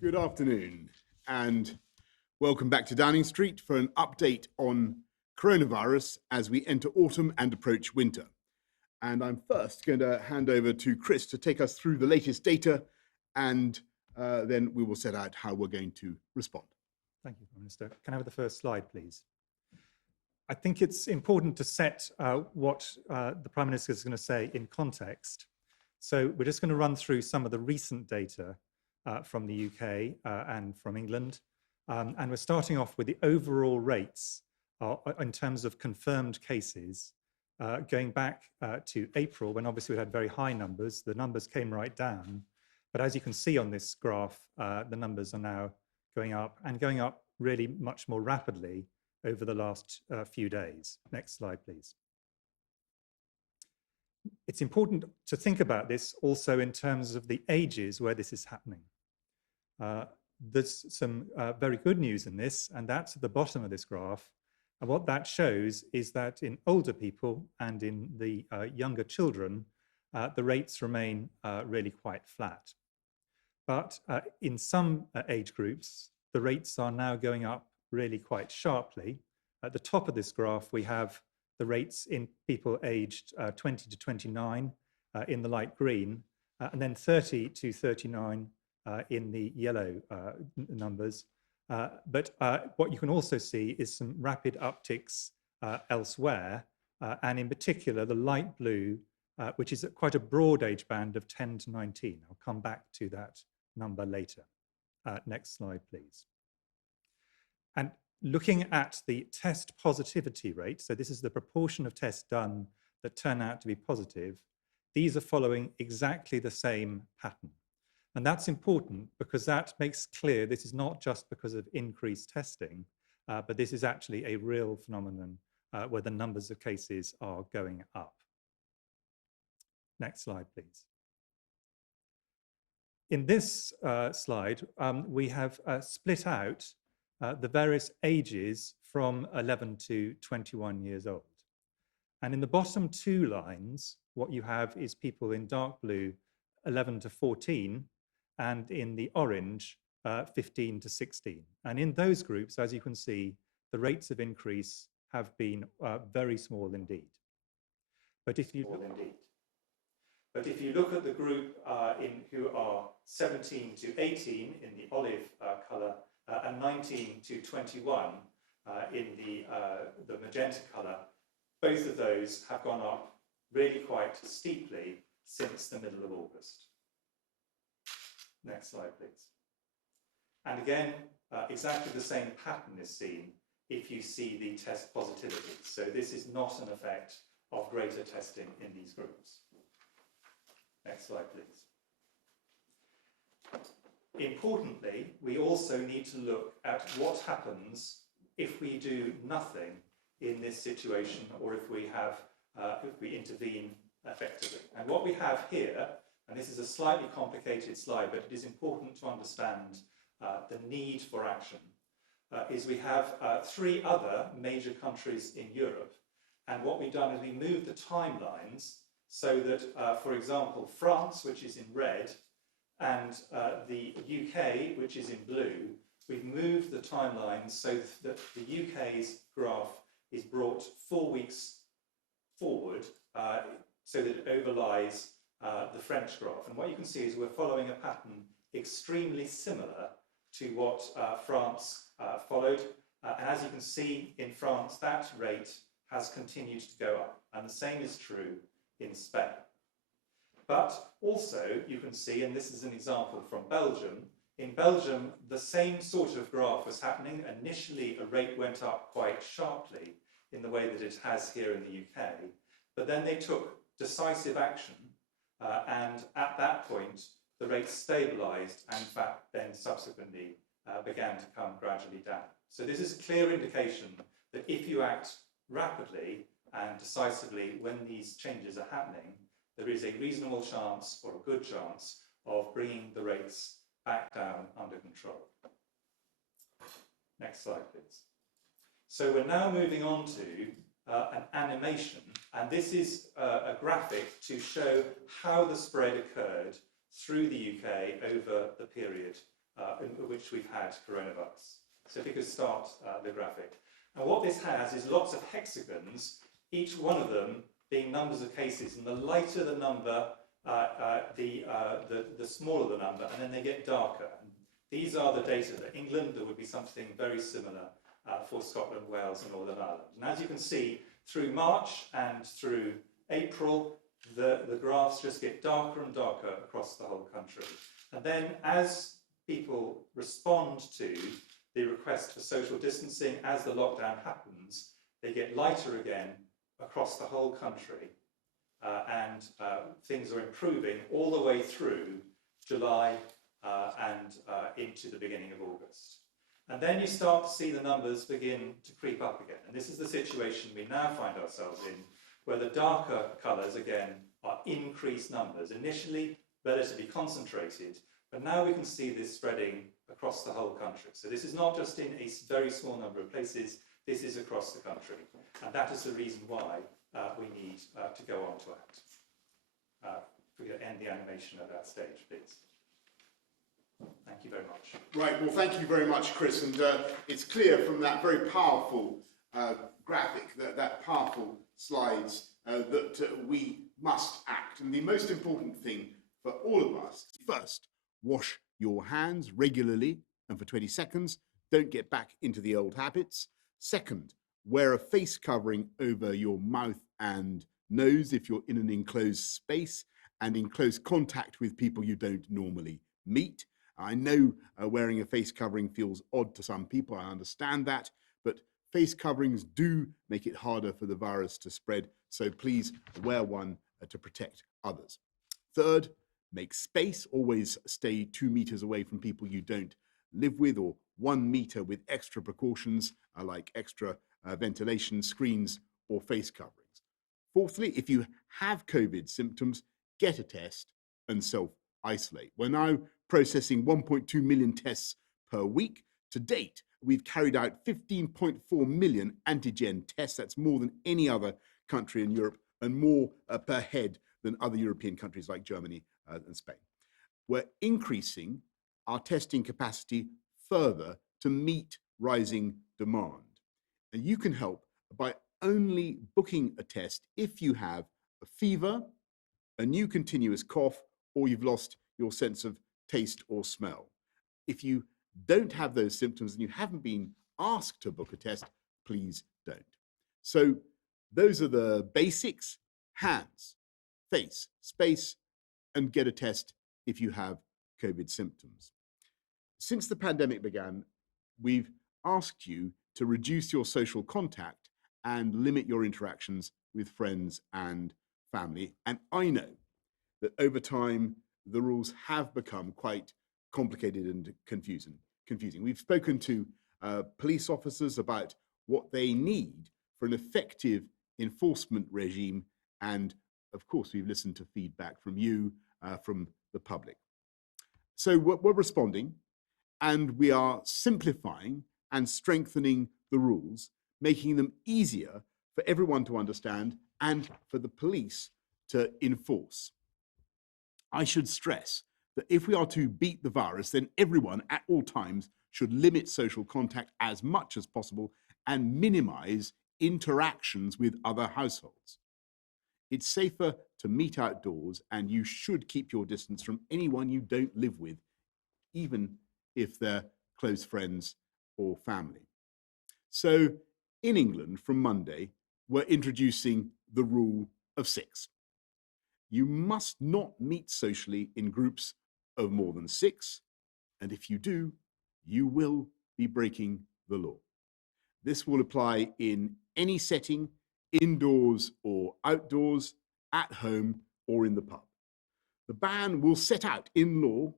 Good afternoon and welcome back to Downing Street for an update on coronavirus as we enter autumn and approach winter. And I'm first going to hand over to Chris to take us through the latest data, and then we will set out how we're going to respond. Thank you, Minister. Can I have the first slide, please? I think it's important to set what the Prime Minister is going to say in context. So we're just going to run through some of the recent data from the UK and from England. And we're starting off with the overall rates in terms of confirmed cases, going back to April, when obviously we had very high numbers. The numbers came right down. But as you can see on this graph, the numbers are now going up and going up really much more rapidly over the last few days. Next slide, please. It's important to think about this also in terms of the ages where this is happening. There's some very good news in this, and that's at the bottom of this graph. And what that shows is that in older people and in the younger children, the rates remain really quite flat. But in some age groups, the rates are now going up really quite sharply. At the top of this graph, we have the rates in people aged 20 to 29 in the light green, and then 30 to 39 in the yellow numbers. But what you can also see is some rapid upticks elsewhere, and in particular, the light blue, which is quite a broad age band of 10 to 19. I'll come back to that number later. Next slide, please. And looking at the test positivity rate, so this is the proportion of tests done that turn out to be positive, these are following exactly the same pattern. And that's important because that makes clear this is not just because of increased testing, but this is actually a real phenomenon where the numbers of cases are going up. Next slide, please. In this slide, we have split out the various ages from 11 to 21 years old. And in the bottom two lines, what you have is people in dark blue, 11 to 14, and in the orange, 15 to 16. And in those groups, as you can see, the rates of increase have been very small indeed. But if you look at the group who are 17 to 18 in the olive colour, and 19 to 21 in the magenta colour, both of those have gone up really quite steeply since the middle of August. Next slide, please. And again, exactly the same pattern is seen if you see the test positivity. So this is not an effect of greater testing in these groups. Next slide, please. Importantly, we also need to look at what happens if we do nothing in this situation, or if we intervene effectively. And what we have here, and this is a slightly complicated slide, but it is important to understand the need for action, is we have three other major countries in Europe. And what we've done is we moved the timelines so that, for example, France, which is in red, and the UK, which is in blue, we've moved the timelines so that the UK's graph is brought 4 weeks forward so that it overlies the French graph. And what you can see is we're following a pattern extremely similar to what France followed. And as you can see in France, that rate has continued to go up. And the same is true in Spain. But also you can see, and this is an example from Belgium, in Belgium, the same sort of graph was happening. Initially, a rate went up quite sharply in the way that it has here in the UK, but then they took decisive action, and at that point, the rate stabilised and in fact then subsequently began to come gradually down. So this is a clear indication that if you act rapidly and decisively when these changes are happening, there is a reasonable chance or a good chance of bringing the rates back down under control. Next slide, please. So we're now moving on to an animation, and this is a graphic to show how the spread occurred through the UK over the period in which we've had coronavirus. So if we could start the graphic. And what this has is lots of hexagons, each one of them being numbers of cases, and the lighter the number, the smaller the number, and then they get darker. These are the data for England. There would be something very similar for Scotland, Wales, and Northern Ireland. And as you can see, through March and through April, the graphs just get darker and darker across the whole country. And then as people respond to the request for social distancing, as the lockdown happens, they get lighter again across the whole country. And things are improving all the way through July and into the beginning of August. And then you start to see the numbers begin to creep up again. And this is the situation we now find ourselves in, where the darker colours, again, are increased numbers. Initially, relatively concentrated, but now we can see this spreading across the whole country. So this is not just in a very small number of places, this is across the country. And that is the reason why we need to go on to act. If we could end the animation at that stage, please. Thank you very much. Right, well, thank you very much, Chris. And it's clear from that very powerful graphic, that powerful slides, that we must act. And the most important thing for all of us, first, wash your hands regularly and for 20 seconds. Don't get back into the old habits. Second, wear a face covering over your mouth and nose if you're in an enclosed space and in close contact with people you don't normally meet. I know wearing a face covering feels odd to some people, I understand that, but face coverings do make it harder for the virus to spread, so please wear one to protect others. Third, make space, always stay 2 meters away from people you don't live with, or 1 meter with extra precautions like extra ventilation screens or face coverings. Fourthly, if you have COVID symptoms, get a test and self-isolate. We're now processing 1.2 million tests per week. To date, we've carried out 15.4 million antigen tests. That's more than any other country in Europe and more per head than other European countries like Germany and Spain. We're increasing our testing capacity further to meet rising demand. And you can help by only booking a test if you have a fever, a new continuous cough, or you've lost your sense of taste or smell. If you don't have those symptoms and you haven't been asked to book a test, please don't. So those are the basics: hands, face, space, and get a test if you have COVID symptoms. Since the pandemic began, we've asked you to reduce your social contact and limit your interactions with friends and family. And I know that over time, the rules have become quite complicated and confusing. We've spoken to police officers about what they need for an effective enforcement regime. And of course, we've listened to feedback from you, from the public. So we're responding, and we are simplifying and strengthening the rules, making them easier for everyone to understand and for the police to enforce. I should stress that if we are to beat the virus, then everyone at all times should limit social contact as much as possible and minimize interactions with other households. It's safer to meet outdoors, and you should keep your distance from anyone you don't live with, even if they're close friends or family. So in England, from Monday, we're introducing the rule of 6. You must not meet socially in groups of more than 6, and if you do, you will be breaking the law. This will apply in any setting, indoors or outdoors, at home or in the pub. The ban will set out in law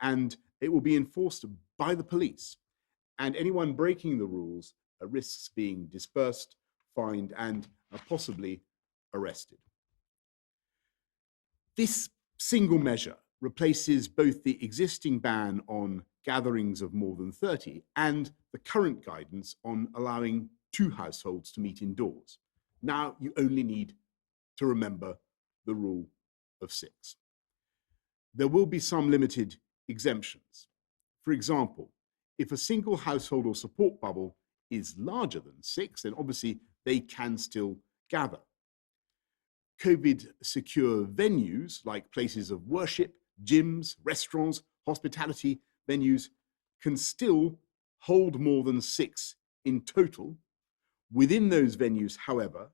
and it will be enforced by the police. And anyone breaking the rules risks being dispersed, fined, and possibly arrested. This single measure replaces both the existing ban on gatherings of more than 30 and the current guidance on allowing 2 households to meet indoors. Now you only need to remember the rule of 6. There will be some limited exemptions. For example, if a single household or support bubble is larger than 6, then obviously they can still gather. COVID-secure venues like places of worship, gyms, restaurants, hospitality venues can still hold more than 6 in total. Within those venues, however,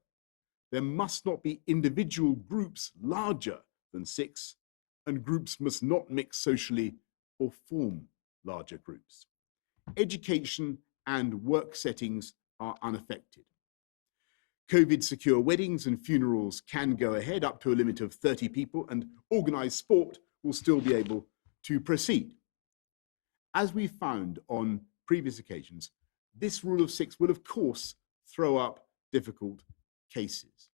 there must not be individual groups larger than 6, and groups must not mix socially or form larger groups. Education and work settings are unaffected. COVID-secure weddings and funerals can go ahead up to a limit of 30 people, and organised sport will still be able to proceed. As we found on previous occasions, this rule of 6 will, of course, throw up difficult cases.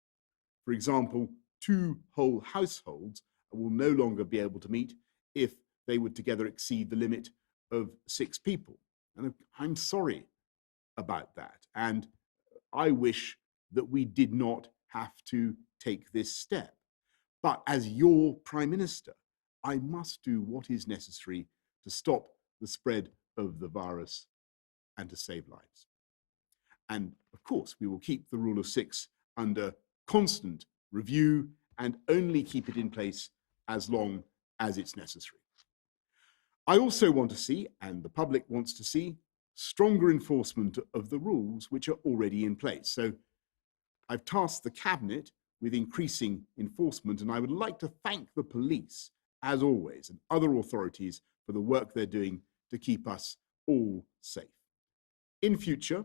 For example, 2 whole households will no longer be able to meet if they would together exceed the limit of 6 people. And I'm sorry about that. And I wish that we did not have to take this step. But as your Prime Minister, I must do what is necessary to stop the spread of the virus and to save lives. And of course, we will keep the rule of 6 under constant review and only keep it in place as long as it's necessary. I also want to see, and the public wants to see, stronger enforcement of the rules which are already in place. So I've tasked the Cabinet with increasing enforcement, and I would like to thank the police, as always, and other authorities for the work they're doing to keep us all safe. In future,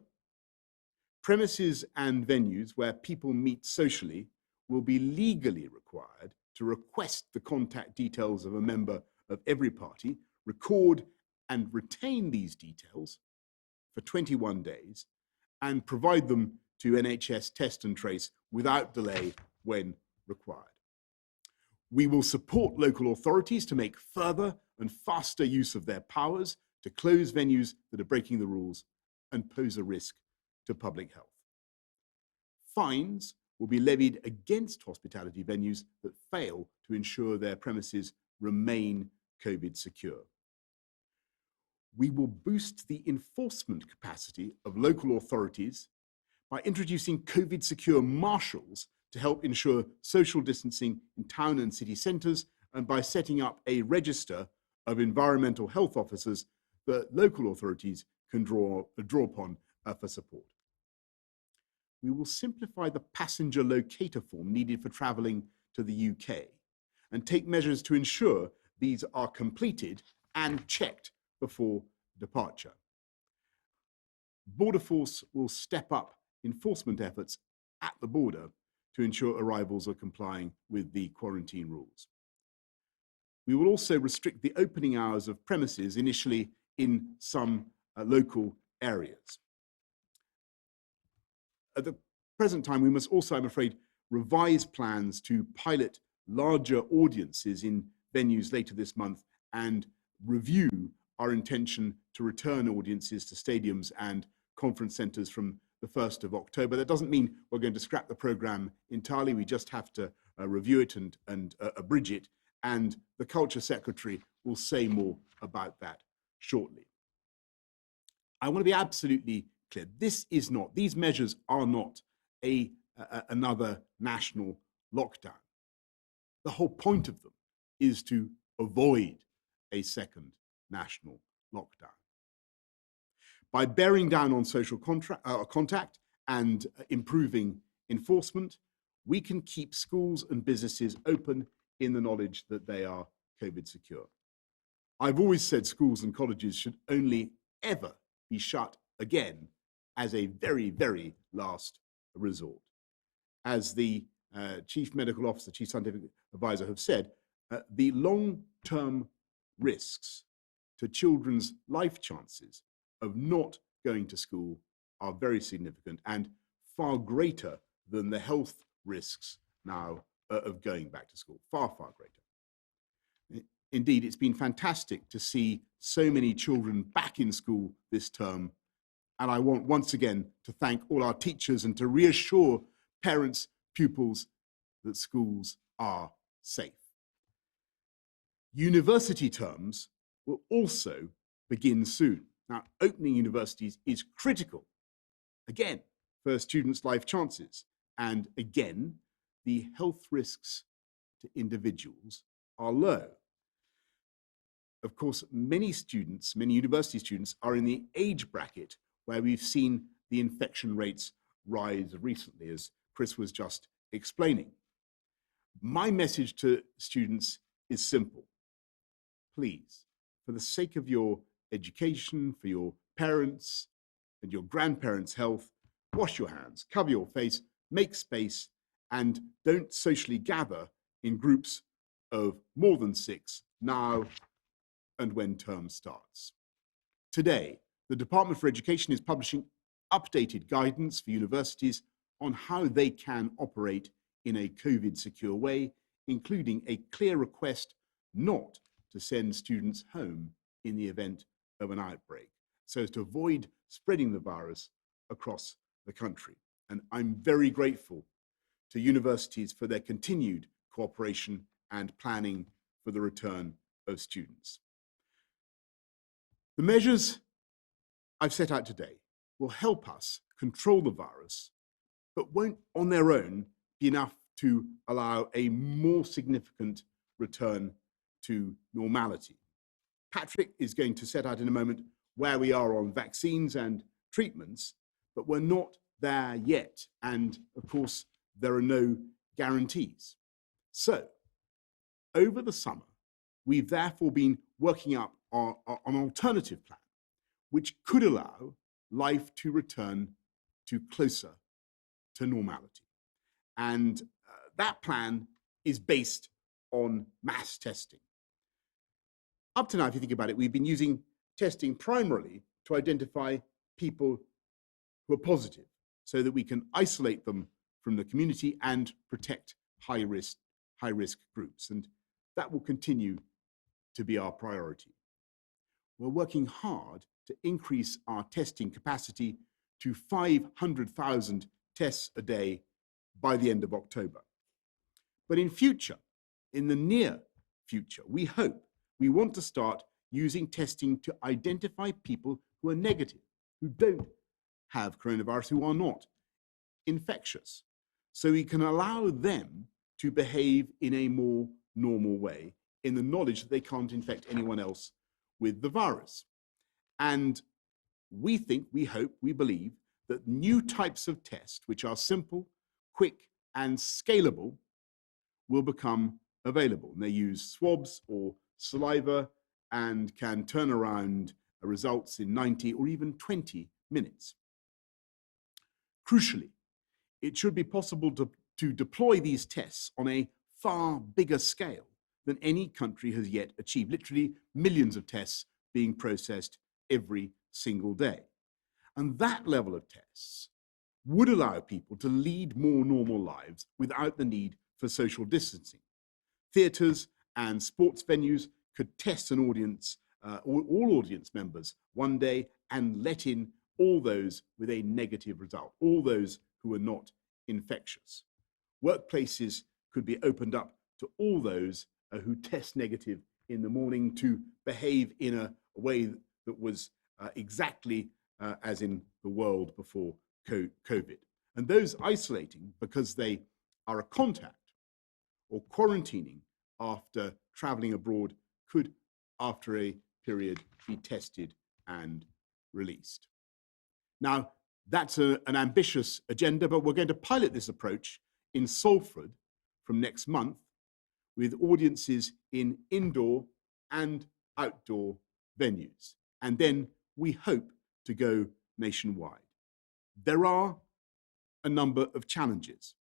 premises and venues where people meet socially will be legally required to request the contact details of a member of every party, record and retain these details for 21 days, and provide them to NHS Test and Trace without delay when required. We will support local authorities to make further and faster use of their powers to close venues that are breaking the rules and pose a risk to public health. Fines will be levied against hospitality venues that fail to ensure their premises remain COVID secure. We will boost the enforcement capacity of local authorities by introducing COVID secure marshals to help ensure social distancing in town and city centres, and by setting up a register of environmental health officers that local authorities can draw upon for support. We will simplify the passenger locator form needed for travelling to the UK and take measures to ensure these are completed and checked before departure. Border Force will step up enforcement efforts at the border to ensure arrivals are complying with the quarantine rules. We will also restrict the opening hours of premises initially in some local areas. At the present time, we must also, I'm afraid, revise plans to pilot larger audiences in venues later this month and review our intention to return audiences to stadiums and conference centres from the 1st of October. That doesn't mean we're going to scrap the programme entirely. We just have to review it and abridge it. And the Culture Secretary will say more about that shortly. I want to be absolutely clear. These measures are not another national lockdown. The whole point of them is to avoid a second national lockdown. By bearing down on social contact and improving enforcement, we can keep schools and businesses open in the knowledge that they are COVID secure. I've always said schools and colleges should only ever be shut again as a very, very last resort. As the Chief Medical Officer, Chief Scientific Advisor have said, the long-term risks to children's life chances of not going to school are very significant and far greater than the health risks now of going back to school, far, far greater. Indeed, it's been fantastic to see so many children back in school this term. And I want once again to thank all our teachers and to reassure parents, pupils that schools are safe. University terms will also begin soon. Now, opening universities is critical, again, for students' life chances. And again, the health risks to individuals are low. Of course, many students, many university students, are in the age bracket where we've seen the infection rates rise recently, as Chris was just explaining. My message to students is simple. Please, for the sake of your education, for your parents and your grandparents' health, wash your hands, cover your face, make space, and don't socially gather in groups of more than 6 now and when term starts. Today, the Department for Education is publishing updated guidance for universities on how they can operate in a COVID-secure way, including a clear request not to send students home in the event of an outbreak, so as to avoid spreading the virus across the country. And I'm very grateful to universities for their continued cooperation and planning for the return of students. The measures I've set out today will help us control the virus, but won't on their own be enough to allow a more significant return to normality. Patrick is going to set out in a moment where we are on vaccines and treatments, but we're not there yet. And of course, there are no guarantees. So over the summer, we've therefore been working up on an alternative plan, which could allow life to return to closer to normality. And that plan is based on mass testing. Up to now, if you think about it, we've been using testing primarily to identify people who are positive so that we can isolate them from the community and protect high-risk groups. And that will continue to be our priority. We're working hard to increase our testing capacity to 500,000 tests a day by the end of October. But in the near future, we want to start using testing to identify people who are negative, who don't have coronavirus, who are not infectious. So we can allow them to behave in a more normal way, in the knowledge that they can't infect anyone else with the virus. And we think, we hope, we believe that new types of tests, which are simple, quick, and scalable, will become available. And they use swabs or saliva and can turn around results in 90 or even 20 minutes. Crucially, it should be possible to deploy these tests on a far bigger scale than any country has yet achieved. Literally millions of tests being processed every single day. And that level of tests would allow people to lead more normal lives without the need for social distancing. Theatres and sports venues could test an audience, all audience members one day and let in all those with a negative result, all those who are not infectious. Workplaces could be opened up to all those who test negative in the morning to behave in a way that was exactly as in the world before COVID. And those isolating because they are a contact or quarantining after traveling abroad could, after a period, be tested and released. Now, that's an ambitious agenda, but we're going to pilot this approach in Salford from next month with audiences in indoor and outdoor venues. And then we hope to go nationwide. There are a number of challenges.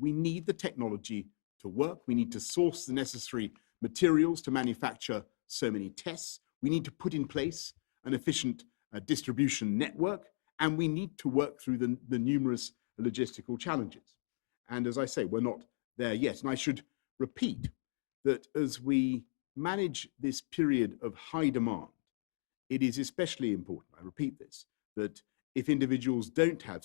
We need the technology to work. We need to source the necessary materials to manufacture so many tests. We need to put in place an efficient distribution network, and we need to work through the numerous logistical challenges. And as I say, we're not there yet. And I should repeat that as we manage this period of high demand, it is especially important, I repeat this, that if individuals don't have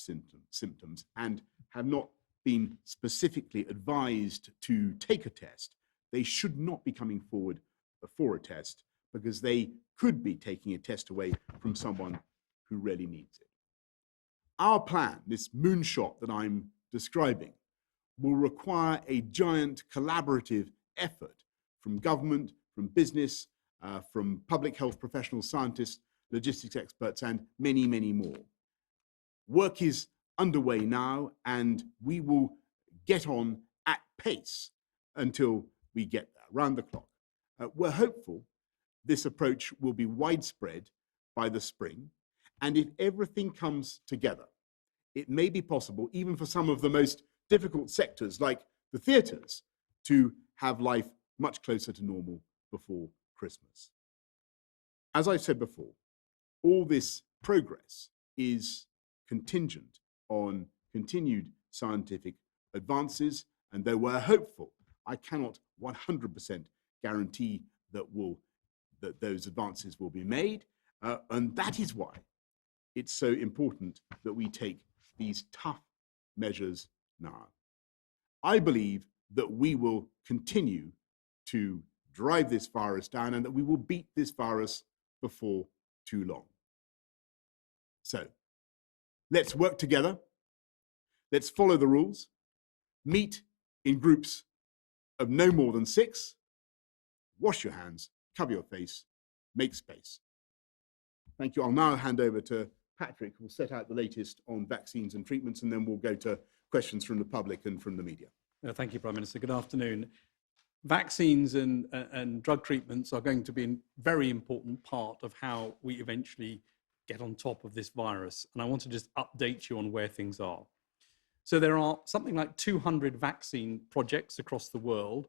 symptoms and have not been specifically advised to take a test, they should not be coming forward for a test, because they could be taking a test away from someone who really needs it. Our plan, this moonshot that I'm describing, will require a giant collaborative effort from government, from business, from public health professionals, scientists, logistics experts, and many, many more. Work is underway now, and we will get on at pace until we get there, round the clock. We're hopeful this approach will be widespread by the spring, and if everything comes together, it may be possible, even for some of the most difficult sectors like the theatres, to have life much closer to normal before Christmas. As I've said before, all this progress is contingent on continued scientific advances, and though we're hopeful, I cannot 100% guarantee that those advances will be made, and that is why it's so important that we take these tough measures now. I believe that we will continue to drive this virus down and that we will beat this virus before too long. So let's work together. Let's follow the rules. Meet in groups of no more than 6. Wash your hands, cover your face, make space. Thank you. I'll now hand over to Patrick, who will set out the latest on vaccines and treatments, and then we'll go to questions from the public and from the media. Thank you, Prime Minister. Good afternoon. Vaccines and drug treatments are going to be a very important part of how we eventually get on top of this virus. And I want to just update you on where things are. So there are something like 200 vaccine projects across the world.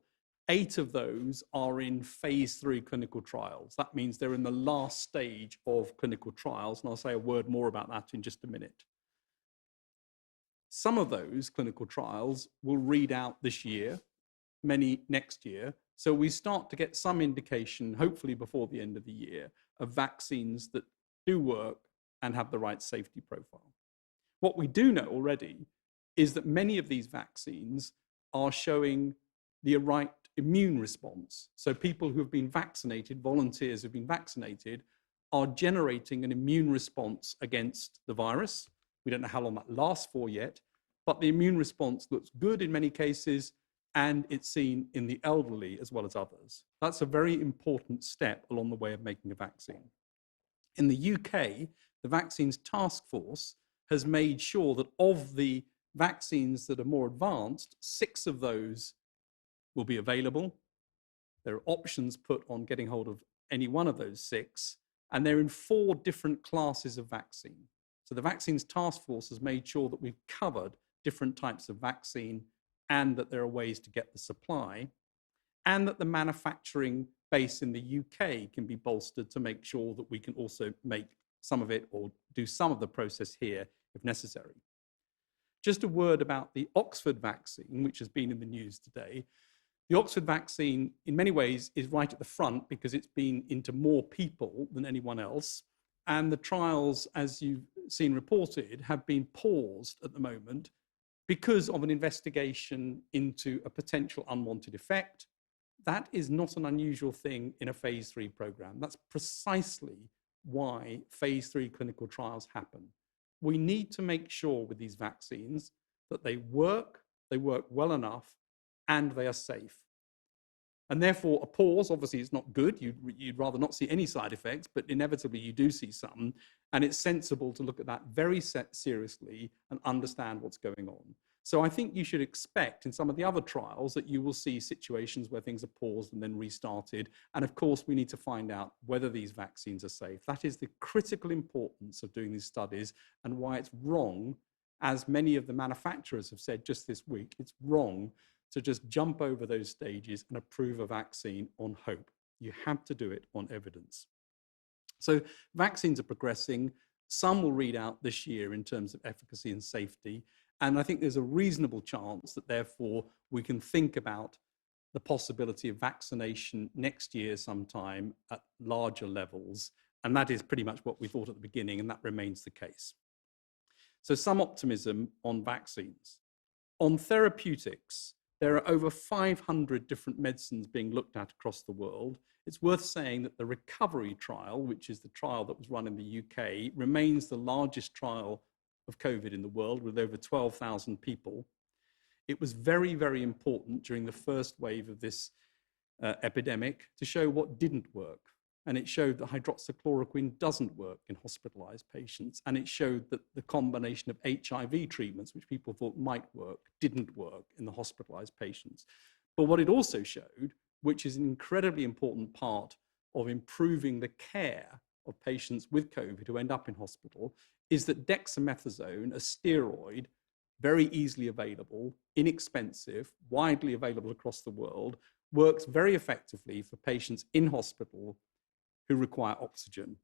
8 of those are in phase 3 clinical trials. That means they're in the last stage of clinical trials, and I'll say a word more about that in just a minute. Some of those clinical trials will read out this year, many next year. So we start to get some indication, hopefully before the end of the year, of vaccines that do work and have the right safety profile. What we do know already is that many of these vaccines are showing the right immune response. So people who have been vaccinated, volunteers who have been vaccinated, are generating an immune response against the virus. We don't know how long that lasts for yet, but the immune response looks good in many cases, and it's seen in the elderly as well as others. That's a very important step along the way of making a vaccine. In the UK, the Vaccines Task Force has made sure that of the vaccines that are more advanced, 6 of those will be available. There are options put on getting hold of any one of those 6, and they're in 4 different classes of vaccine. So the Vaccines Task Force has made sure that we've covered different types of vaccine, and that there are ways to get the supply, and that the manufacturing base in the UK can be bolstered to make sure that we can also make some of it or do some of the process here if necessary. Just a word about the Oxford vaccine, which has been in the news today. The Oxford vaccine, in many ways, is right at the front because it's been into more people than anyone else. And the trials, as you've seen reported, have been paused at the moment because of an investigation into a potential unwanted effect. That is not an unusual thing in a phase 3 program. That's precisely why phase 3 clinical trials happen. We need to make sure with these vaccines that they work well enough, and they are safe. And therefore, a pause, obviously, is not good. You'd rather not see any side effects, but inevitably you do see some. And it's sensible to look at that very seriously and understand what's going on. So I think you should expect in some of the other trials that you will see situations where things are paused and then restarted. And of course, we need to find out whether these vaccines are safe. That is the critical importance of doing these studies, and why it's wrong, as many of the manufacturers have said just this week, it's wrong to just jump over those stages and approve a vaccine on hope. You have to do it on evidence. So vaccines are progressing. Some will read out this year in terms of efficacy and safety. And I think there's a reasonable chance that therefore we can think about the possibility of vaccination next year sometime at larger levels. And that is pretty much what we thought at the beginning, and that remains the case. So some optimism on vaccines. On therapeutics, There are over 500 different medicines being looked at across the world. It's worth saying that the recovery trial, which is the trial that was run in the UK, remains the largest trial of COVID in the world with over 12,000 people. It was very, very important during the first wave of this epidemic to show what didn't work. And it showed that hydroxychloroquine doesn't work in hospitalized patients. And it showed that the combination of HIV treatments, which people thought might work, didn't work in the hospitalized patients. But what it also showed, which is an incredibly important part of improving the care of patients with COVID who end up in hospital, is that dexamethasone, a steroid, very easily available, inexpensive, widely available across the world, works very effectively for patients in hospital who require oxygen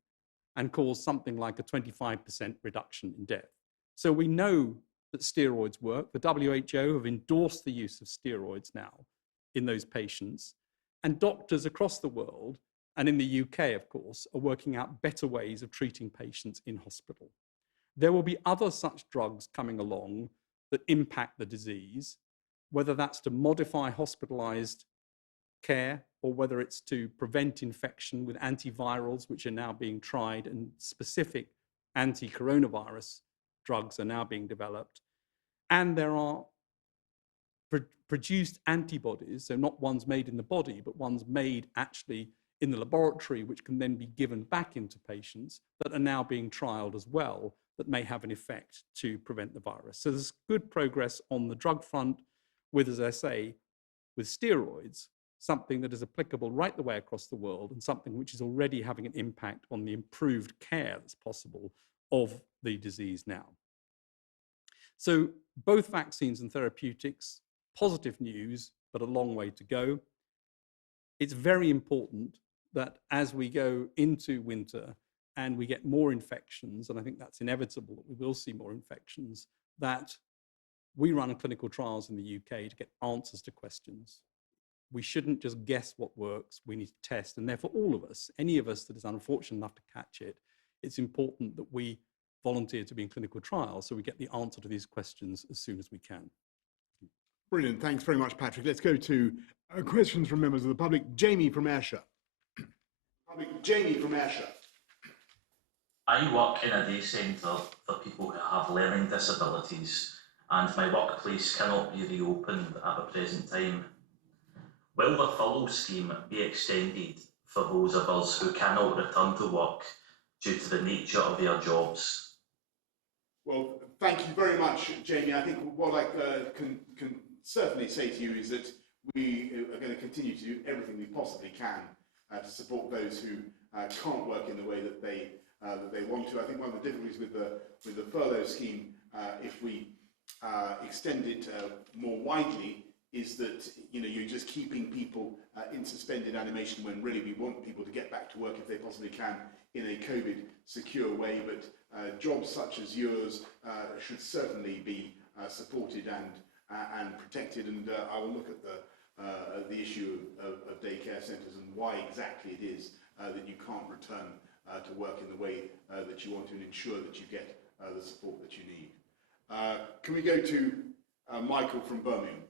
and cause something like a 25% reduction in death. So we know that steroids work. The WHO have endorsed the use of steroids now in those patients. And doctors across the world, and in the UK, of course, are working out better ways of treating patients in hospital. There will be other such drugs coming along that impact the disease, whether that's to modify hospitalized care or whether it's to prevent infection with antivirals, which are now being tried, and specific anti-coronavirus drugs are now being developed. And there are produced antibodies, so not ones made in the body, but ones made actually in the laboratory, which can then be given back into patients, that are now being trialed as well, that may have an effect to prevent the virus. So there's good progress on the drug front with, as I say, with steroids, something that is applicable right the way across the world and something which is already having an impact on the improved care that's possible of the disease now. So both vaccines and therapeutics, positive news, but a long way to go. It's very important that as we go into winter and we get more infections, and I think that's inevitable that we will see more infections, that we run clinical trials in the UK to get answers to questions. We shouldn't just guess what works, we need to test. And therefore, all of us, any of us that is unfortunate enough to catch it, it's important that we volunteer to be in clinical trials so we get the answer to these questions as soon as we can. Brilliant. Thanks very much, Patrick. Let's go to questions from members of the public. Jamie from Ayrshire. Jamie from Ayrshire. I work in a day centre for people who have learning disabilities, and my workplace cannot be reopened at the present time. Will the furlough scheme be extended for those of us who cannot return to work due to the nature of their jobs? Well, thank you very much, Jamie. I think what I can certainly say to you is that we are going to continue to do everything we possibly can to support those who can't work in the way that they want to. I think one of the difficulties with the furlough scheme, if we extend it more widely, is that you're just keeping people in suspended animation when really we want people to get back to work if they possibly can in a COVID secure way. But jobs such as yours should certainly be supported and protected. And I will look at the issue of daycare centres and why exactly it is that you can't return to work in the way that you want to, and ensure that you get the support that you need. Can we go to Michael from Birmingham?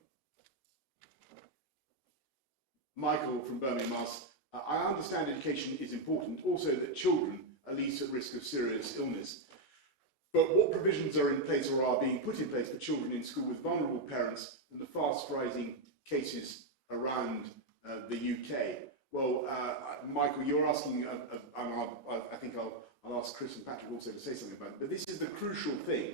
Michael from Birmingham asks, I understand education is important, also that children are least at risk of serious illness. But what provisions are in place or are being put in place for children in school with vulnerable parents and the fast rising cases around the UK? Well, Michael, you're asking, I think I'll ask Chris and Patrick also to say something about it, but this is the crucial thing,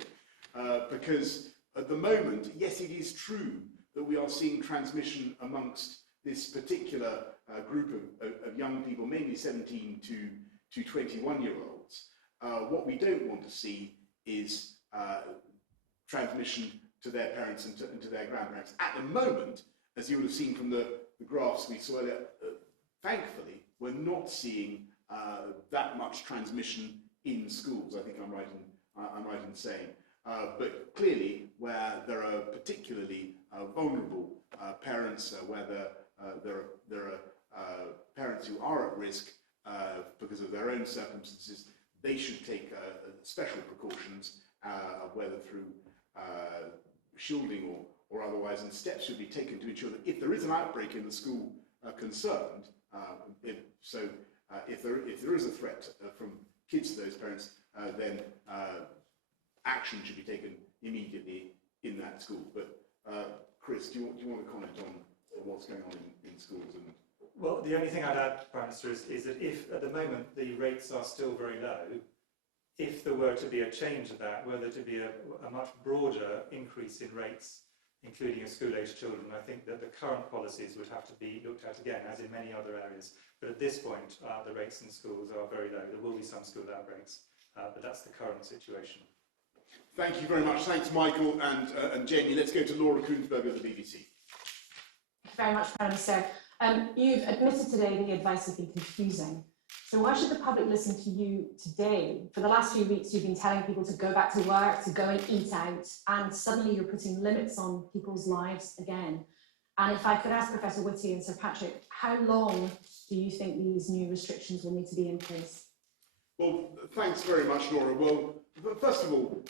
because at the moment, yes, it is true that we are seeing transmission amongst this particular group of young people, mainly 17 to 21-year-olds. What we don't want to see is transmission to their parents and to their grandparents. At the moment, as you would have seen from the graphs we saw earlier, thankfully, we're not seeing that much transmission in schools. I think I'm right in saying. But clearly, where there are particularly vulnerable parents, where there are parents who are at risk because of their own circumstances, they should take special precautions, whether through shielding or otherwise, and steps should be taken to ensure that if there is an outbreak in the school concerned, if there is a threat from kids to those parents, then action should be taken immediately in that school. But Chris, do you want to comment on what's going on in schools? And well, the only thing I'd add, Prime Minister, is that if at the moment the rates are still very low, if there were to be a change of that, were there to be a much broader increase in rates, including school-aged children, I think that the current policies would have to be looked at again, as in many other areas. But at this point, the rates in schools are very low. There will be some school outbreaks, but that's the current situation. Thank you very much. Thanks, Michael and Jamie. Let's go to Laura Koonsberg of the BBC. Thank you very much, Prime Minister. You've admitted today the advice has been confusing. So why should the public listen to you today? For the last few weeks, you've been telling people to go back to work, to go and eat out, and suddenly you're putting limits on people's lives again. And if I could ask Professor Whitty and Sir Patrick, how long do you think these new restrictions will need to be in place? Well, thanks very much, Laura. Well, first of all,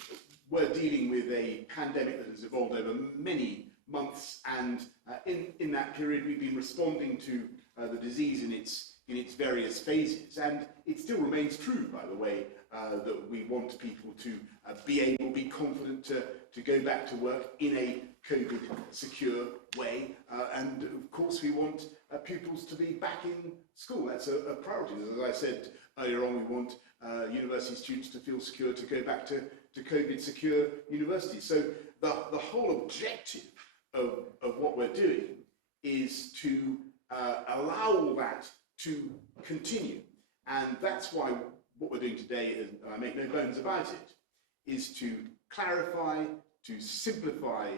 we're dealing with a pandemic that has evolved over many months, and in that period we've been responding to the disease in its various phases, and it still remains true, by the way, that we want people to be confident to go back to work in a COVID secure way, and of course we want pupils to be back in school. That's a priority. As I said earlier on, we want university students to feel secure to go back to COVID secure universities. So the whole objective of what we're doing is to allow all that to continue, and that's why what we're doing today, and I make no bones about it, is to clarify, to simplify,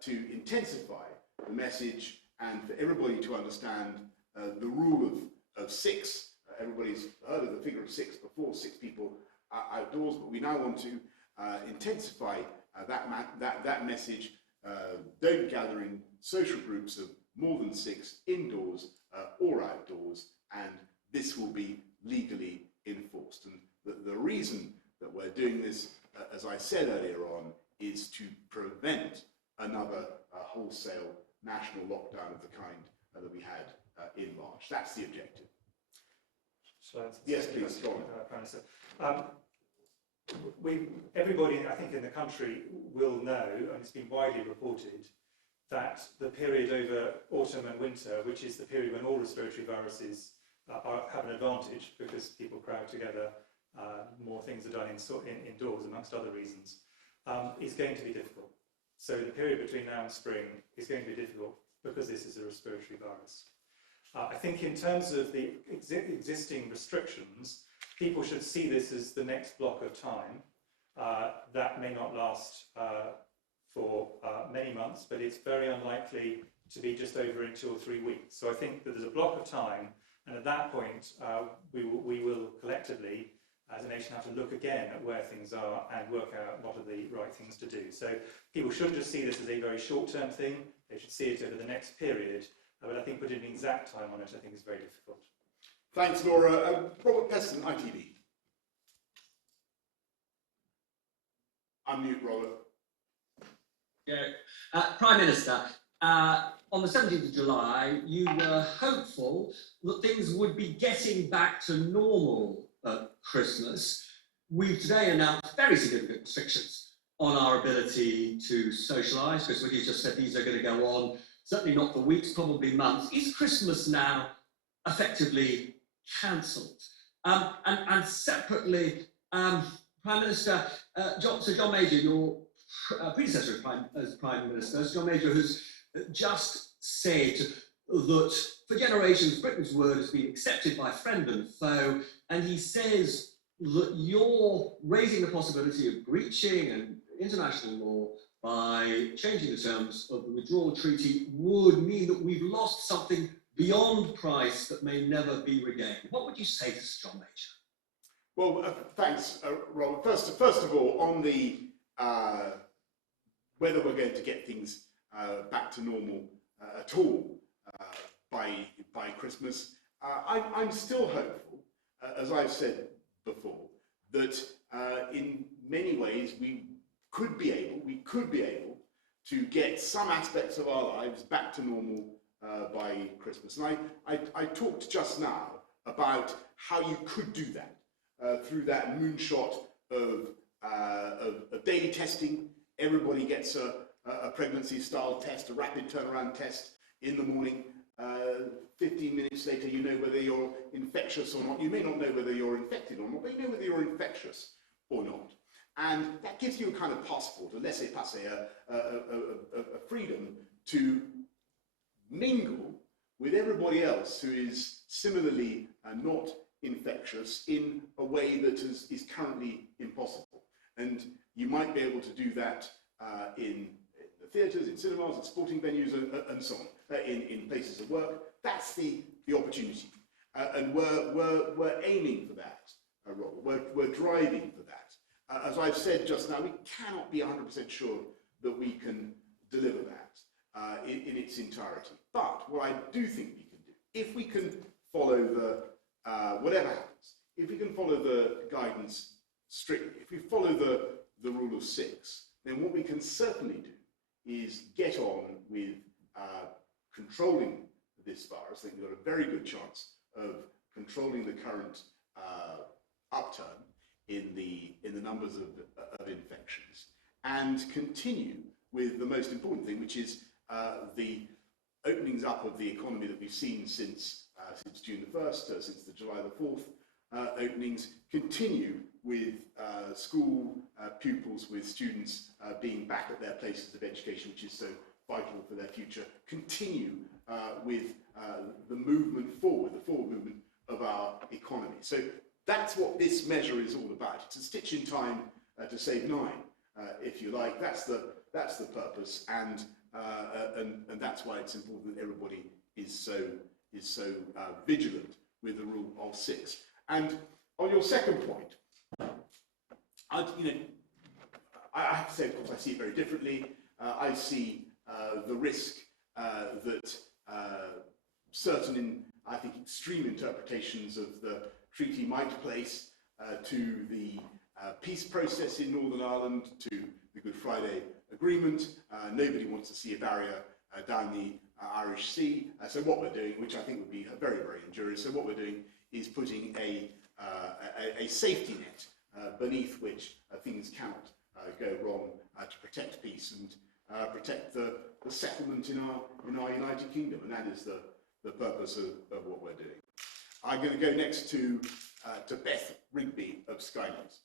to intensify the message, and for everybody to understand the rule of 6. Everybody's heard of the figure of 6 before, 6 people outdoors, but we now want to intensify that message. Don't gather in social groups of more than 6 indoors or outdoors, and this will be legally enforced. And the reason that we're doing this, as I said earlier on, is to prevent another wholesale national lockdown of the kind that we had in March. That's the objective. Yes, please, go on. Everybody, I think, in the country will know, and it's been widely reported, that the period over autumn and winter, which is the period when all respiratory viruses have an advantage because people crowd together, more things are done indoors, amongst other reasons, is going to be difficult. So the period between now and spring is going to be difficult because this is a respiratory virus. I think in terms of the existing restrictions, people should see this as the next block of time. That may not last for many months, but it's very unlikely to be just over in 2 or 3 weeks. So I think that there's a block of time, and at that point, we will collectively, as a nation, have to look again at where things are and work out what are the right things to do. So people shouldn't just see this as a very short-term thing. They should see it over the next period. But I think putting an exact time on it, I think, is very difficult. Thanks, Laura. Robert Peston, ITV. Unmute, Robert. Yeah. Prime Minister, on the 17th of July, you were hopeful that things would be getting back to normal at Christmas. We've today announced very significant restrictions on our ability to socialise, because what you just said, these are going to go on, certainly not for weeks, probably months. Is Christmas now effectively cancelled? And separately, Prime Minister, Sir John Major, your predecessor as Prime Minister, Sir John Major, has just said that for generations Britain's word has been accepted by friend and foe, and he says that you're raising the possibility of breaching an international law by changing the terms of the withdrawal treaty would mean that we've lost something beyond price that may never be regained. What would you say to Sir John Major? Well, thanks, Robert. First of all, on the whether we're going to get things back to normal at all by Christmas, I'm still hopeful, as I've said before, that in many ways we could be able to get some aspects of our lives back to normal by Christmas. And I talked just now about how you could do that through that moonshot of daily testing. Everybody gets a pregnancy-style test, a rapid turnaround test in the morning. 15 minutes later, you know whether you're infectious or not. You may not know whether you're infected or not, but you know whether you're infectious or not. And that gives you a kind of passport, a laissez-passer, a freedom to mingle with everybody else who is similarly not infectious in a way that is currently impossible. And you might be able to do that in the theatres, in cinemas, in sporting venues, and so on, in places of work. That's the opportunity. And we're aiming for that, Robert. We're driving for that. As I've said just now, we cannot be 100% sure that we can deliver that in its entirety. But what I do think we can do, if we can follow whatever happens, if we can follow the guidance strictly, if we follow the rule of 6, then what we can certainly do is get on with controlling this virus. I think we've got a very good chance of controlling the current upturn in the numbers of infections, and continue with the most important thing, which is the openings up of the economy that we've seen since June the 1st, since the July the 4th openings. Continue with school pupils, with students being back at their places of education, which is so vital for their future. Continue with the movement forward, the forward movement of our economy. So that's what this measure is all about. It's a stitch in time to save 9, if you like. That's the purpose, and that's why it's important that everybody is so vigilant with the rule of 6. And on your second point, I have to say, of course, I see it very differently. I see the risk that certain, I think, extreme interpretations of the treaty might place to the peace process in Northern Ireland, to the Good Friday Agreement. Nobody wants to see a barrier down the Irish Sea. So what we're doing, which I think would be very, very injurious, so what we're doing is putting a safety net beneath which things cannot go wrong to protect peace and protect the settlement in our United Kingdom. And that is the purpose of what we're doing. I'm going to go next to Beth Rigby of Sky News.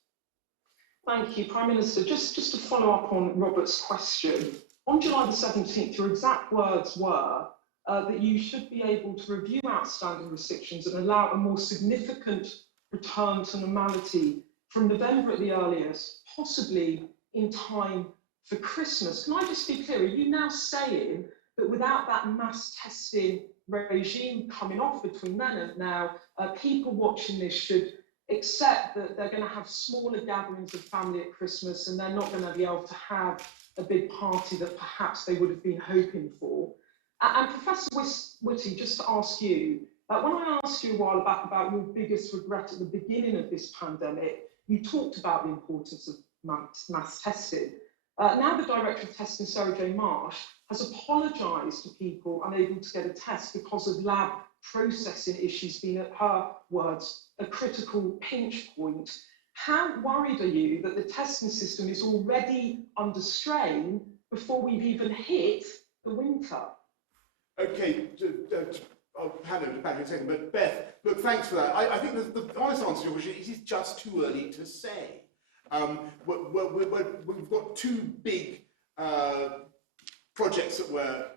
Thank you, Prime Minister. Just to follow up on Robert's question, on July the 17th, your exact words were that you should be able to review outstanding restrictions and allow a more significant return to normality from November at the earliest, possibly in time for Christmas. Can I just be clear? Are you now saying that without that mass testing regime coming off between then and now, people watching this should accept that they're going to have smaller gatherings of family at Christmas and they're not going to be able to have a big party that perhaps they would have been hoping for? And Professor Whitty, just to ask you, when I asked you a while back about your biggest regret at the beginning of this pandemic, you talked about the importance of mass testing. Now the Director of Testing, Sarah J. Marsh, has apologised to people unable to get a test because of lab processing issues being, at her words, a critical pinch point. How worried are you that the testing system is already under strain before we've even hit the winter? Okay, I'll hand over to Patrick in a second, but Beth, look, thanks for that. I think the honest answer to your question is it's just too early to say. We've got 2 big projects that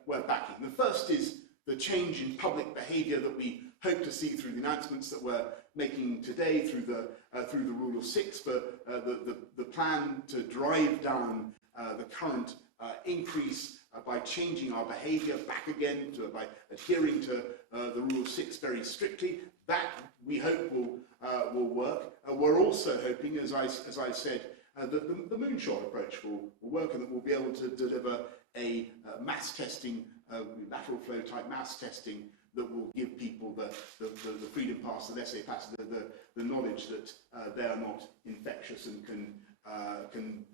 we're backing. The first is the change in public behaviour that we hope to see through the announcements that we're making today, through the rule of 6, for the plan to drive down the current increase by changing our behaviour back again, by adhering to the rule of 6 very strictly. That we hope will work. We're also hoping, as I said, that the moonshot approach will work, and that we'll be able to deliver a mass testing, lateral flow type mass testing that will give people the freedom pass, the laissez-passer, the knowledge that they are not infectious and can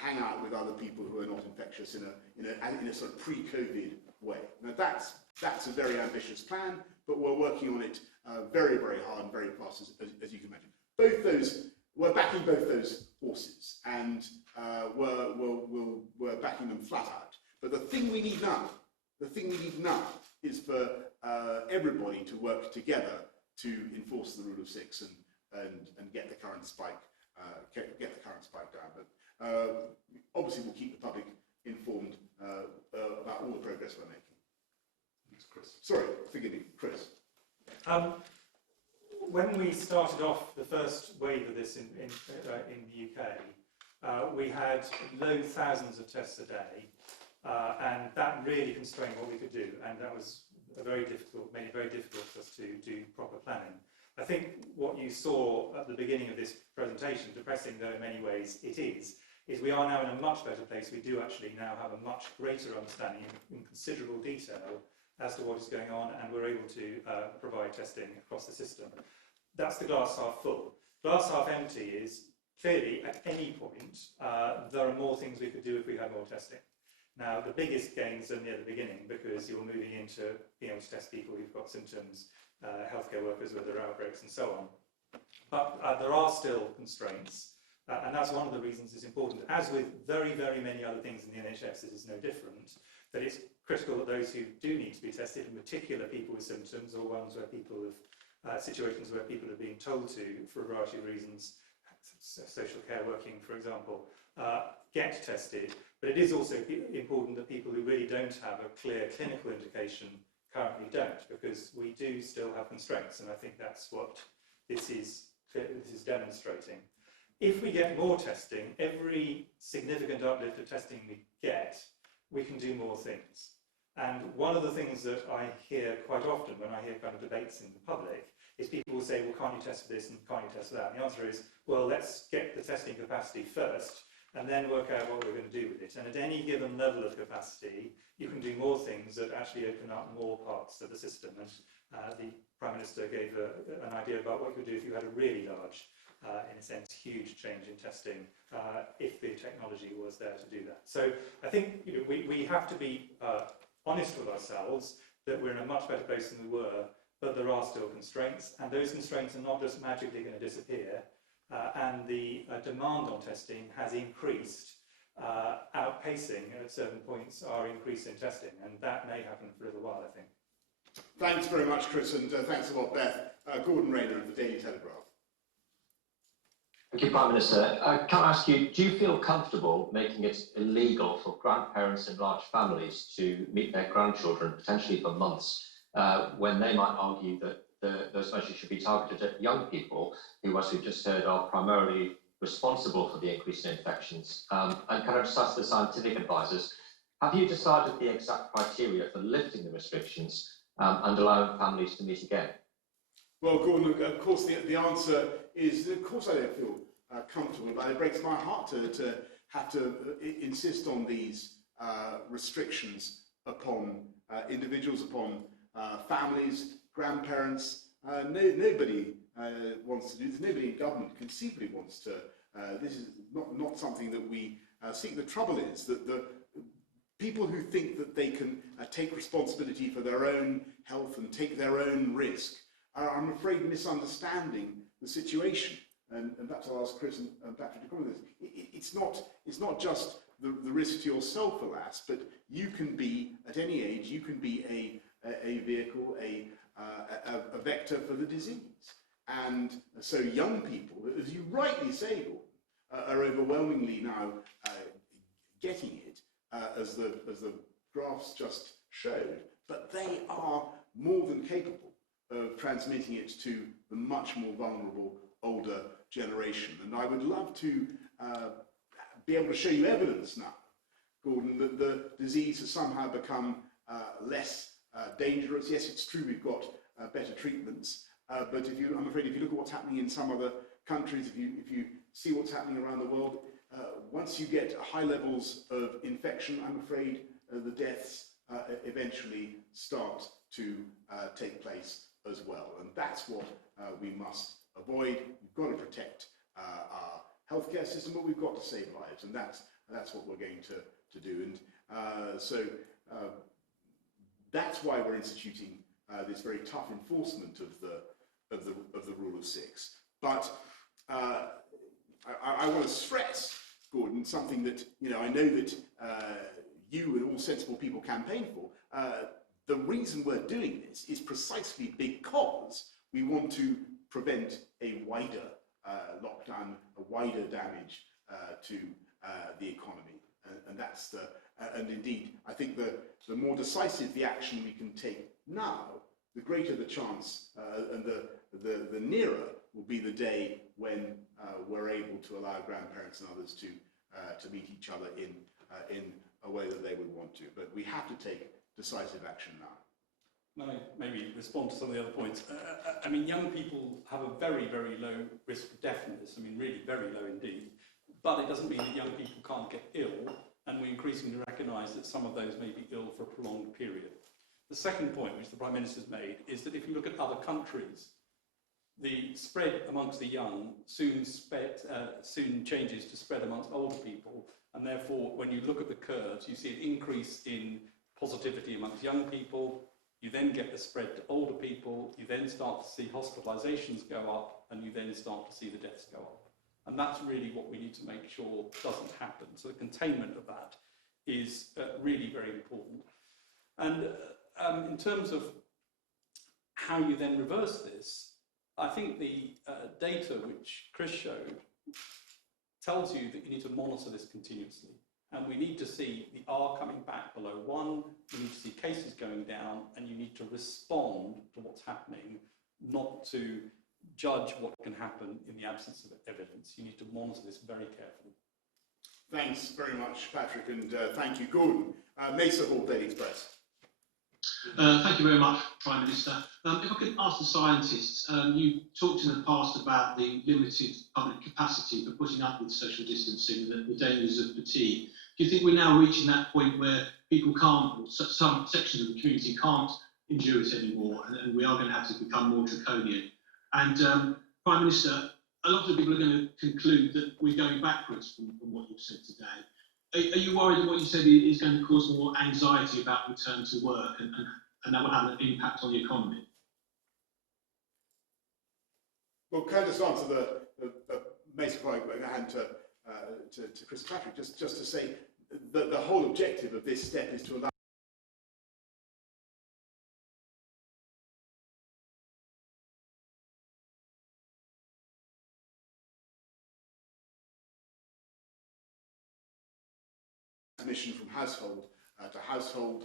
hang out with other people who are not infectious in a sort of pre-COVID way. Now that's a very ambitious plan, but we're working on it very, very hard and very fast, as you can imagine. We're backing both those horses, and we're backing them flat out. But the thing we need now is for everybody to work together to enforce the rule of six and get the current spike down. But obviously, we'll keep the public informed about all the progress we're making. Thanks, Chris. Sorry, forgive me, Chris. When we started off the first wave of this in the UK, we had low thousands of tests a day, and that really constrained what we could do, and that was made it very difficult for us to do proper planning. I think what you saw at the beginning of this presentation, depressing though in many ways it is we are now in a much better place. We do actually now have a much greater understanding in considerable detail as to what is going on, and we're able to provide testing across the system. That's the glass half full. Glass half empty is clearly at any point there are more things we could do if we had more testing. Now the biggest gains are near the beginning because you're moving into being able to test people who've got symptoms, healthcare workers with their outbreaks and so on. But there are still constraints, and that's one of the reasons it's important. As with very, very many other things in the NHS, this is no different, that it's critical that those who do need to be tested, in particular people with symptoms or ones where people have situations where people are being told to, for a variety of reasons, social care working, for example, get tested. But it is also important that people who really don't have a clear clinical indication currently don't, because we do still have constraints, and I think that's what this is demonstrating. If we get more testing, every significant uplift of testing we get, we can do more things. And one of the things that I hear quite often when I hear kind of debates in the public is people will say, well, can't you test for this and can't you test for that? And the answer is, well, let's get the testing capacity first and then work out what we're going to do with it. And at any given level of capacity, you can do more things that actually open up more parts of the system. And the Prime Minister gave an idea about what you could do if you had a really large, in a sense, huge change in testing, if the technology was there to do that. So I think we have to be honest with ourselves that we're in a much better place than we were, but there are still constraints, and those constraints are not just magically going to disappear. And the demand on testing has increased, outpacing at certain points our increase in testing, and that may happen for a little while, I think. Thanks very much, Chris, and thanks a lot, Beth. Gordon Rayner of the Daily Telegraph. Thank you, Prime Minister. Can I ask you, do you feel comfortable making it illegal for grandparents in large families to meet their grandchildren, potentially for months, when they might argue that those measures should be targeted at young people who, as we've just heard, are primarily responsible for the increase in infections? And can I just ask the scientific advisors, have you decided the exact criteria for lifting the restrictions and allowing families to meet again? Well, Gordon, of course, the answer is, of course I don't feel comfortable, but it breaks my heart to have to insist on these restrictions upon individuals, upon families, grandparents. Nobody wants to do this. Nobody in government conceivably wants to. This is not something that we seek. The trouble is that the people who think that they can take responsibility for their own health and take their own risk are, I'm afraid, misunderstanding the situation. And perhaps I'll ask Chris and Patrick to comment on this. It's not just the risk to yourself, alas, but you can be, at any age, you can be a vehicle, a vector for the disease. And so young people, as you rightly say, Gordon, are overwhelmingly now getting it, as the graphs just showed, but they are more than capable of transmitting it to the much more vulnerable older generation. And I would love to be able to show you evidence now, Gordon, that the disease has somehow become less dangerous. Yes, it's true we've got better treatments, but I'm afraid if you look at what's happening in some other countries, if you see what's happening around the world, once you get high levels of infection, I'm afraid the deaths eventually start to take place as well. And that's what we must avoid. We've got to protect our healthcare system, but we've got to save lives, and that's what we're going to do. And So that's why we're instituting this very tough enforcement of the rule of six. But I want to stress, Gordon, something that I know that you and all sensible people campaign for. The reason we're doing this is precisely because we want to prevent a wider lockdown, a wider damage to the economy, and that's the. And indeed, I think the more decisive the action we can take now, the greater the chance, and the nearer will be the day when we're able to allow grandparents and others to meet each other in a way that they would want to. But we have to take decisive action now. May I maybe respond to some of the other points? I mean, young people have a very, very low risk of deafness. I mean, really very low indeed. But it doesn't mean that young people can't get ill, and we increasingly recognise that some of those may be ill for a prolonged period. The second point, which the Prime Minister's made, is that if you look at other countries, the spread amongst the young soon changes to spread amongst older people, and therefore, when you look at the curves, you see an increase in positivity amongst young people. You then get the spread to older people. You then start to see hospitalisations go up, and you then start to see the deaths go up. And that's really what we need to make sure doesn't happen. So the containment of that is really very important. And in terms of how you then reverse this, I think the data which Chris showed tells you that you need to monitor this continuously. And we need to see the R coming back below 1, you need to see cases going down, and you need to respond to what's happening, not to judge what can happen in the absence of evidence. You need to monitor this very carefully. Thanks very much, Patrick, and thank you, Gordon. Mesa Hall, Daily Express. Thank you very much, Prime Minister. If I could ask the scientists, you talked in the past about the limited public capacity for putting up with social distancing and the dangers of fatigue. Do you think we're now reaching that point where people can't, or some sections of the community can't endure it anymore, and we are going to have to become more draconian? And Prime Minister, a lot of people are going to conclude that we're going backwards from what you've said today. Are you worried that what you said is going to cause more anxiety about return to work, and that will have an impact on the economy? Well, can I just answer the Mesa point and to Chris Patrick, just to say that the whole objective of this step is to allow transmission from household to household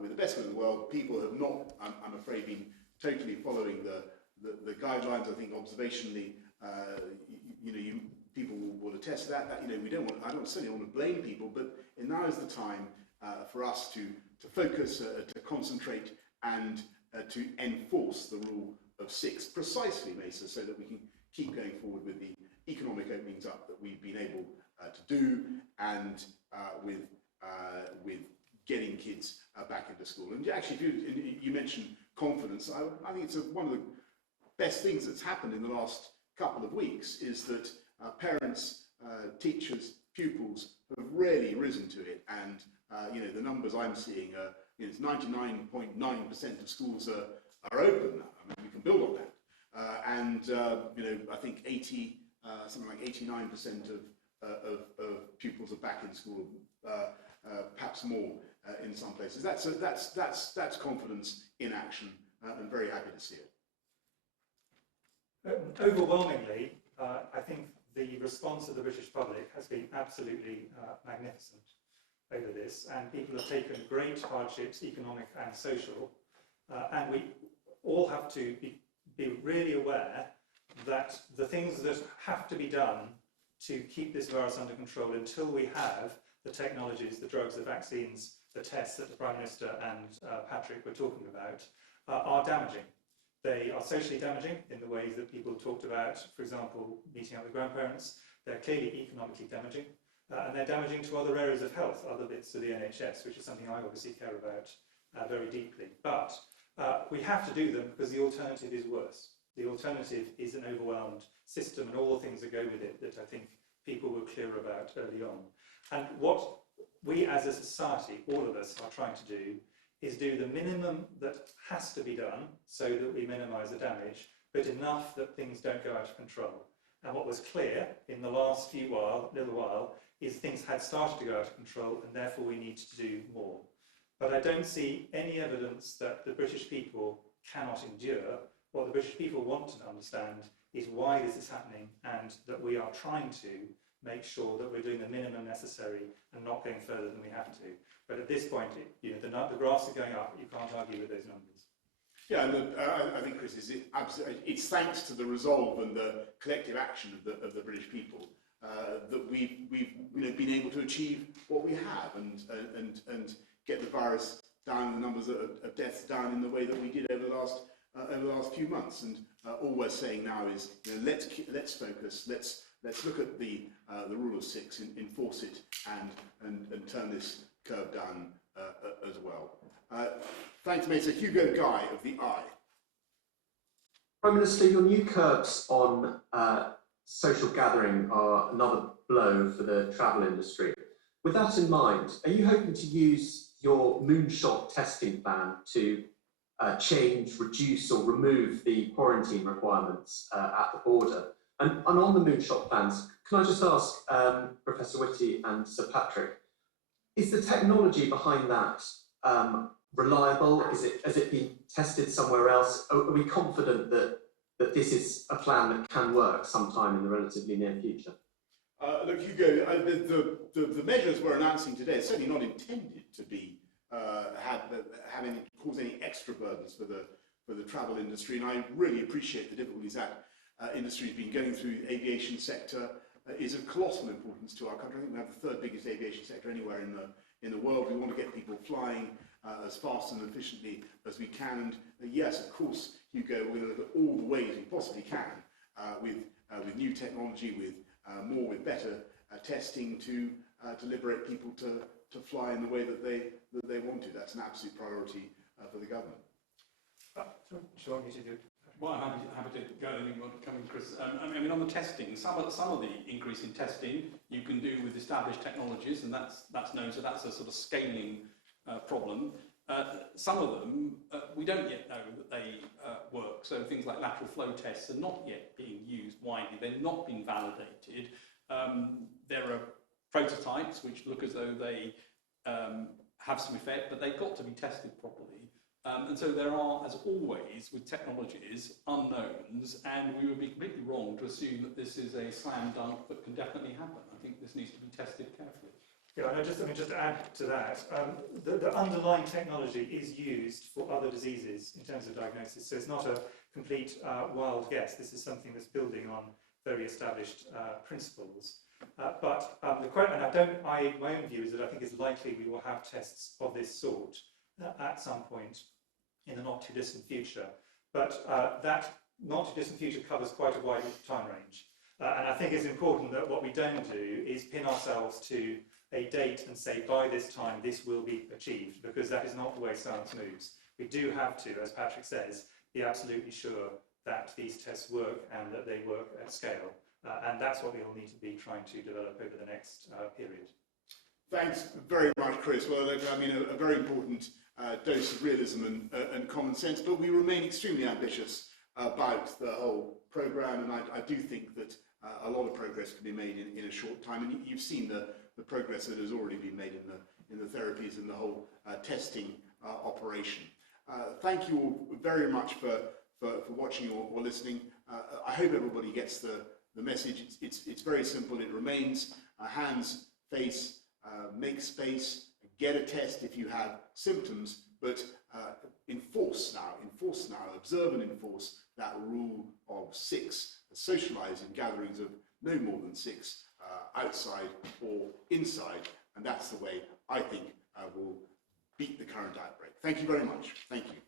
with the best will in the world. People have not, I'm afraid, been totally following the guidelines. I think observationally, people will attest to that. We don't want. I don't certainly want to blame people, but now is the time for us to focus, to concentrate, and to enforce the rule of 6 precisely, Mesa, so that we can keep going forward with the economic openings up that we've been able to do, and with getting kids back into school. And actually, if you mentioned confidence, I think it's one of the best things that's happened in the last couple of weeks is that parents, teachers, pupils have really risen to it, and the numbers I'm seeing are it's 99.9% of schools are open now. I mean, we can build on that, and I think something like 89% of pupils are back in school, perhaps more in some places. That's confidence in action, and very happy to see it. Overwhelmingly, I think the response of the British public has been absolutely magnificent over this, and people have taken great hardships, economic and social, and we all have to be really aware that the things that have to be done to keep this virus under control until we have the technologies, the drugs, the vaccines, the tests that the Prime Minister and Patrick were talking about are damaging. They are socially damaging in the ways that people talked about, for example, meeting up with grandparents. They're clearly economically damaging, and they're damaging to other areas of health, other bits of the NHS, which is something I obviously care about very deeply. But we have to do them because the alternative is worse. The alternative is an overwhelmed system and all the things that go with it that I think people were clear about early on. And what we as a society, all of us, are trying to do is do the minimum that has to be done so that we minimise the damage, but enough that things don't go out of control. And what was clear in the last little while is things had started to go out of control, and therefore we need to do more. But I don't see any evidence that the British people cannot endure. What the British people want to understand is why this is happening, and that we are trying to make sure that we're doing the minimum necessary and not going further than we have to. But at this point, the graphs are going up. You can't argue with those numbers. Yeah, and I think, Chris, it's thanks to the resolve and the collective action of the British people that we've been able to achieve what we have and get the virus down, the numbers of deaths down in the way that we did over the last few months. And all we're saying now is, let's focus, let's look at the rule of six, enforce it, and turn this curve down as well. Thanks, Mate. So Hugo Guy of the Eye. Prime Minister, your new curbs on social gathering are another blow for the travel industry. With that in mind, are you hoping to use your moonshot testing plan to change, reduce or remove the quarantine requirements at the border? And on the moonshot plans, can I just ask Professor Whitty and Sir Patrick, is the technology behind that reliable? Has it been tested somewhere else? Are we confident that this is a plan that can work sometime in the relatively near future? Look, Hugo, the measures we're announcing today are certainly not intended to be cause any extra burdens for the travel industry, and I really appreciate the difficulties that industry has been going through. The aviation sector is of colossal importance to our country. I think we have the third biggest aviation sector anywhere in the world. We want to get people flying as fast and efficiently as we can. And yes, of course, Hugo, we're going to look at all the ways we possibly can with new technology, with better testing to liberate people to fly in the way that they want to. That's an absolute priority for the government. Do you want me to do it? Well, I'm happy to go. Anything you want to come in, Chris? I mean, on the testing, some of the increase in testing you can do with established technologies, and that's known. So that's a sort of scaling problem. Some of them we don't yet know that they work. So things like lateral flow tests are not yet being used widely. They've not been validated. There are prototypes which look as though they have some effect, but they've got to be tested properly. And so there are, as always, with technologies, unknowns, and we would be completely wrong to assume that this is a slam dunk that can definitely happen. I think this needs to be tested carefully. Yeah, and just to add to that, the underlying technology is used for other diseases in terms of diagnosis, so it's not a complete wild guess. This is something that's building on very established principles. But my own view is that I think it's likely we will have tests of this sort at some point in the not too distant future. But that not too distant future covers quite a wide time range. And I think it's important that what we don't do is pin ourselves to a date and say by this time this will be achieved, because that is not the way science moves. We do have to, as Patrick says, be absolutely sure that these tests work and that they work at scale. And that's what we will need to be trying to develop over the next period. Thanks very much, Chris. Well, look, I mean, a very important dose of realism and common sense, but we remain extremely ambitious about the whole programme, and I do think that a lot of progress can be made in a short time, and you've seen the progress that has already been made in the therapies and the whole testing operation. Thank you all very much for watching or listening. I hope everybody gets the message. It's very simple. It remains hands, face, make space, get a test if you have symptoms, but enforce now, observe and enforce that rule of 6, socialise in gatherings of no more than 6, outside or inside, and that's the way I think we'll beat the current outbreak. Thank you very much. Thank you.